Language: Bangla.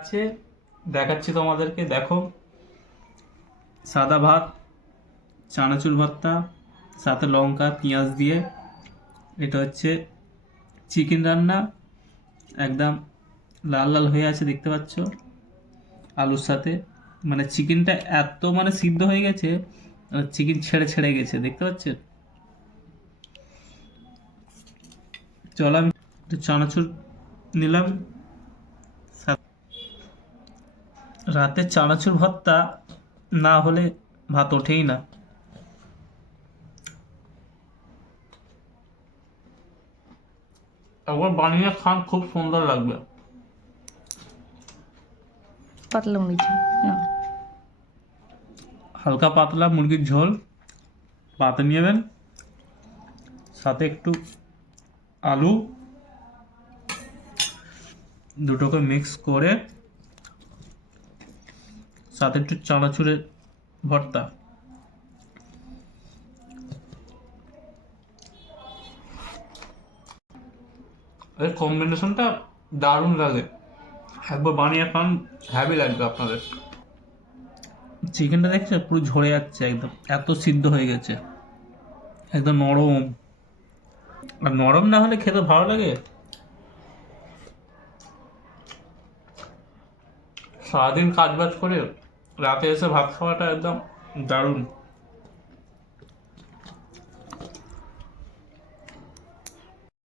আছে, দেখাচ্ছি তোমাদেরকে। দেখো, সাদা ভাত, চানাচুর ভর্তা, সাথে লঙ্কা পেঁয়াজ দিয়ে। এটা হচ্ছে চিকেন রান্না, একদম লাল লাল হয়ে আছে দেখতে পাচ্ছ, আলুর সাথে। মানে চিকেনটা এত মানে সিদ্ধ হয়ে গেছে, চিকেন ছেড়ে ছেড়ে গেছে দেখতে পাচ্ছেন। চল আমি একটু চানাচুর নিলাম। রাতে চানাচুর ভর্তা না হলে ভাত ওঠেই না। একবার বানিয়ে খান, খুব সুন্দর লাগবে। পাতলা মুড়ি না। হালকা পাতলা মুরগির ঝোল পাতে নেবেন, সাথে একটু আলু, দুটোকে মিক্স করে, সাথে একটু চানাচুরের ভর্তা। এর কম্বিনেশনটা দারুণ লাগে। একবার বানিয়ে খান, হ্যাভি লাগবে আপনাদের। চিকেনটা দেখছো পুরো ঝরে যাচ্ছে, একদম এত সিদ্ধ হয়ে গেছে, একদম নরম। আর নরম না হলে খেতে ভালো লাগে? সারাদিন কাজ বাজ করে রাতে এসে ভাত খাওয়াটা একদম দারুণ।